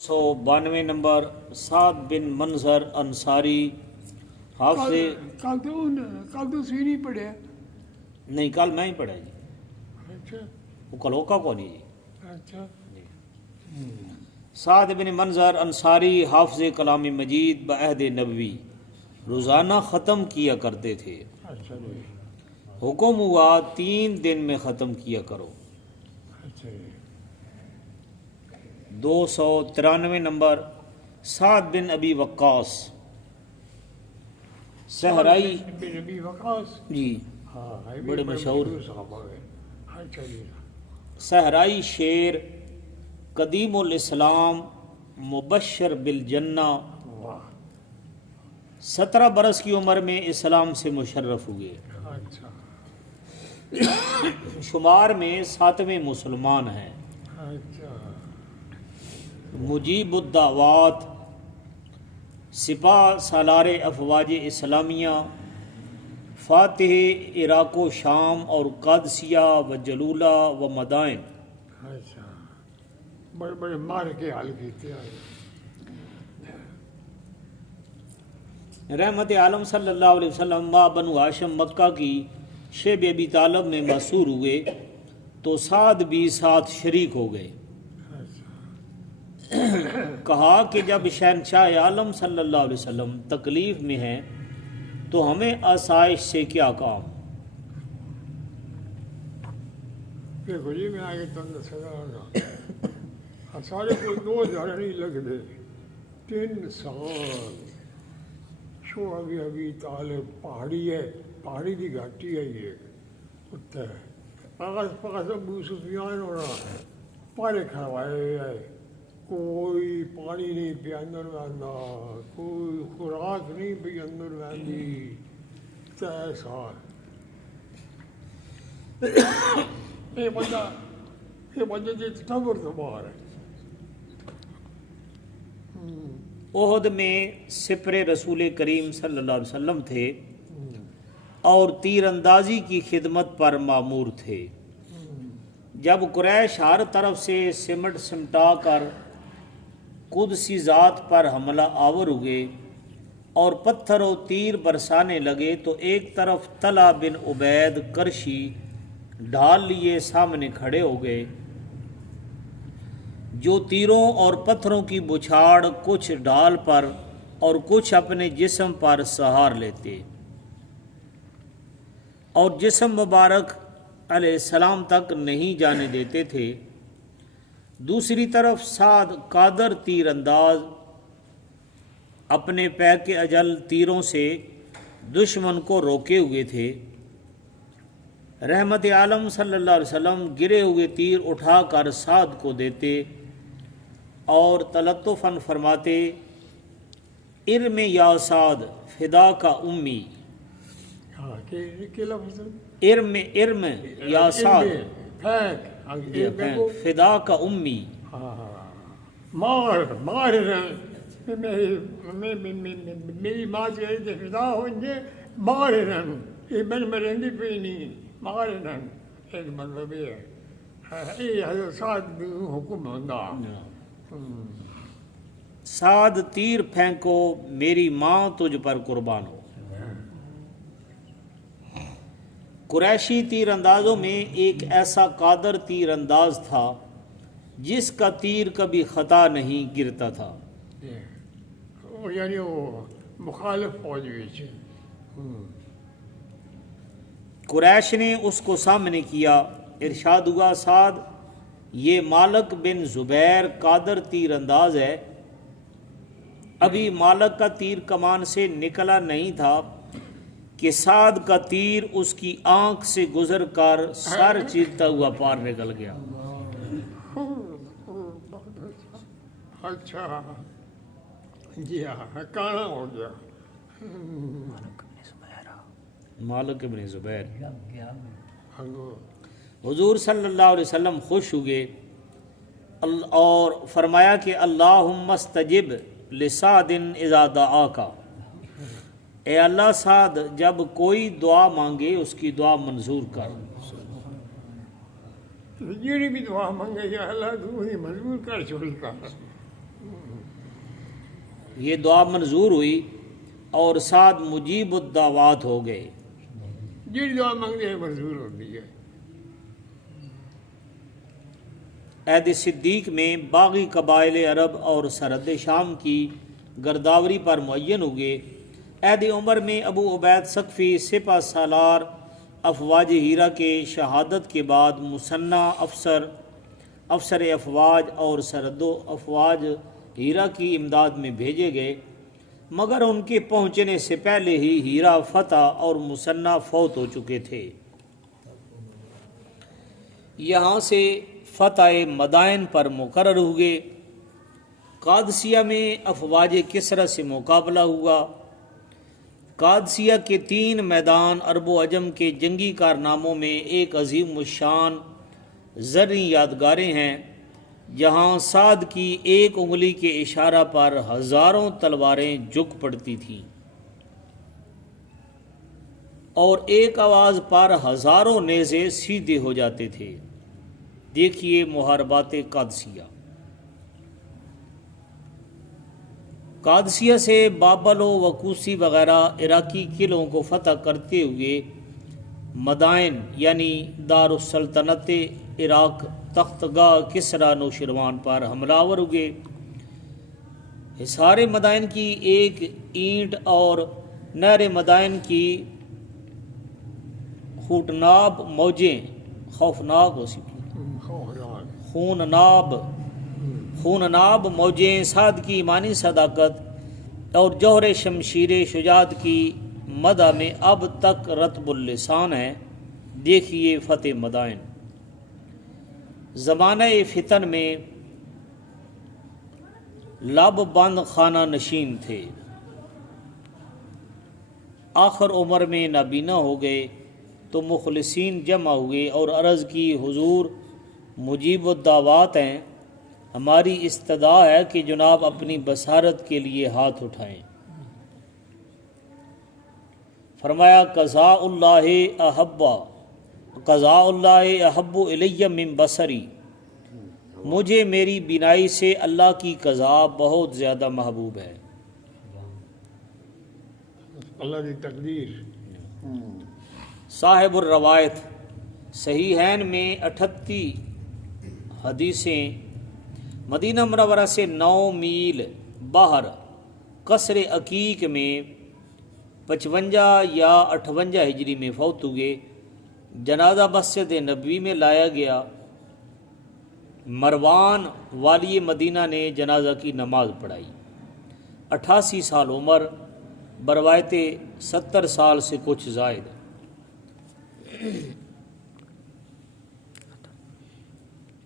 192 number سعد بن منظر انصاری حافظ کل تو سی نہیں پڑھیا. نہیں کل میں ہی پڑھا جی. اچھا وہ کلوکا کو نہیں جی. اچھا. سعد بن منظر انصاری حافظ کلام مجید بعہد نبوی روزانہ ختم کیا کرتے تھے. اچھا جی. حکم ہوا 3 دن میں ختم کیا کرو. اچھا جی. 293 نمبر سعد بن ابی وقاص صحرائی بن ابی وقاص. جی ہاں بڑے مشہور صحابہ ہیں. اچھا جی. صحرائی شیر قدیم الاسلام مبشر بالجنہ واہ. 17 برس کی عمر میں اسلام سے مشرف ہوئے. اچھا. شمار میں 7ویں مسلمان ہیں. اچھا. مجیب الدعوات سپاہ سالار افواج اسلامیہ فاتح عراق و شام اور قادسیہ و جلولہ و مدائن. اچھا. بڑے بڑے مار کے حال کیتے ہیں. رحمت عالم صلی اللہ علیہ وسلم ماں بنو ہاشم مکہ کی شیب ابی طالب میں مسحور ہوئے تو سعد بھی ساتھ شریک ہو گئے. کہا کہ جب شہنشاہ عالم صلی اللہ علیہ وسلم تکلیف میں ہیں تو ہمیں آسائش سے کیا کام. دیکھو جی میں آگے تم دسا سارے کوئی 2000 نہیں لگتے. 3 سال شو ابھی طالب پہاڑی ہے. پہاڑی کی گھاٹی ہے. یہ اتر پاس ابو سفیان ہونا پارے کھڑوائے ہے. کوئی پانی نہیں پہ اندر وہدا, کوئی خوراک نہیں پہ اندر وہدی. 3 سال یہ بندہ جی تصور تو باہر ہے. احد میں سپر رسول کریم صلی اللہ علیہ وسلم تھے اور تیر اندازی کی خدمت پر مامور تھے. جب قریش ہر طرف سے سمٹ سمٹا کر قدسی ذات پر حملہ آور ہوئے اور پتھر و تیر برسانے لگے تو ایک طرف طلحہ بن عبید کرشی ڈھال لیے سامنے کھڑے ہو گئے, جو تیروں اور پتھروں کی بچھاڑ کچھ ڈھال پر اور کچھ اپنے جسم پر سہار لیتے اور جسم مبارک علیہ السلام تک نہیں جانے دیتے تھے. دوسری طرف سعد قادر تیر انداز اپنے پیک اجل تیروں سے دشمن کو روکے ہوئے تھے. رحمت عالم صلی اللہ علیہ وسلم گرے ہوئے تیر اٹھا کر سعد کو دیتے اور تلطفاً فرماتے, ارم یا سعد فدا کا امی. ارم یا سعد فدا کا امی. مار میری ماں سے فدا ہو جائے مار رن یہ بن مرندی پہ نہیں مار رن. ایک مطلب یہ ہے یہ حضرت سعد حکم ہوتا. سعد تیر پھینکو میری ماں تجھ پر قربان ہو. قریشی تیر اندازوں میں ایک ایسا قادر تیر انداز تھا جس کا تیر کبھی خطا نہیں گرتا تھا. یعنی وہ مخالف فوج بھی. قریش نے اس کو سامنے کیا. ارشاد ہوا, سعد یہ مالک بن زبیر قادر تیر انداز ہے. ابھی مالک کا تیر کمان سے نکلا نہیں تھا کہ سعد کا تیر اس کی آنکھ سے گزر کر سر چیرتا ہوا پار نکل گیا. اچھا جی ہاں کانا ہو گیا. مالک بن زبیر. حضور صلی اللہ علیہ وسلم خوش ہوئے اور فرمایا کہ اللہم استجب لسعد اذا دعاک. اے اللہ سعد جب کوئی دعا مانگے اس کی دعا منظور کر. جیڑی بھی دعا مانگے یا اللہ تو ہی منظور کر چھوڑی کا. یہ دعا منظور ہوئی اور سعد مجیب الدعوات ہو گئے۔ جی دعا مانگتے ہیں منظور ہوتی ہے۔ عہد صدیق میں باغی قبائل عرب اور سرحد شام کی گرداوری پر معین ہوئے۔ عہد عمر میں ابو عبید ثقفی سپہ سالار افواج ہیرا کے شہادت کے بعد مثنیٰ افسر افواج اور سرحد و افواج ہیرا کی امداد میں بھیجے گئے، مگر ان کے پہنچنے سے پہلے ہی ہیرا فتح اور مثنیٰ فوت ہو چکے تھے۔ یہاں سے فتح مدائن پر مقرر ہوئے۔ قادسیہ میں افواج کسرا سے مقابلہ ہوا۔ قادسیہ کے 3 میدان عرب و عجم کے جنگی کارناموں میں ایک عظیم الشان زرعی یادگاریں ہیں، جہاں سعد کی ایک انگلی کے اشارہ پر ہزاروں تلواریں جھک پڑتی تھیں اور ایک آواز پر ہزاروں نیزے سیدھے ہو جاتے تھے۔ دیکھیے محاربات قادسیہ۔ قادسیہ سے بابل و وکوسی وغیرہ عراقی قلعوں کو فتح کرتے ہوئے مدائن یعنی دارالسلطنت عراق تختگاہ کسرا نوشیروان پر حملہ ہوئے۔ حصار مدائن کی ایک اینٹ اور نہر مدائن کی خونناب موجیں سعد کی ایمانی صداقت اور جوہر شمشیر شجاعت کی مدح میں اب تک رطب اللسان ہیں۔ دیکھیے فتح مدائن۔ زمانہ فتن میں لب بند خانہ نشین تھے، آخر عمر میں نابینا ہو گئے تو مخلصین جمع ہوئے اور عرض کی حضور مجیب الدعوات ہیں، ہماری استدعا ہے کہ جناب اپنی بصارت کے لیے ہاتھ اٹھائیں۔ فرمایا قضاء اللہ احب الی من بصری، مجھے میری بینائی سے اللہ کی قضا بہت زیادہ محبوب ہے۔ اللہ کی تقدیر۔ صاحب الروایت صحیحین میں 38 حدیثیں، مدینہ منورہ سے 9 میل باہر قصر عقیق میں 55 یا 58 ہجری میں فوت ہوئے۔ جنازہ مسجد نبوی میں لایا گیا۔ مروان والی مدینہ نے جنازہ کی نماز پڑھائی۔ 88 سال عمر، بروایت 70 سال سے کچھ زائد۔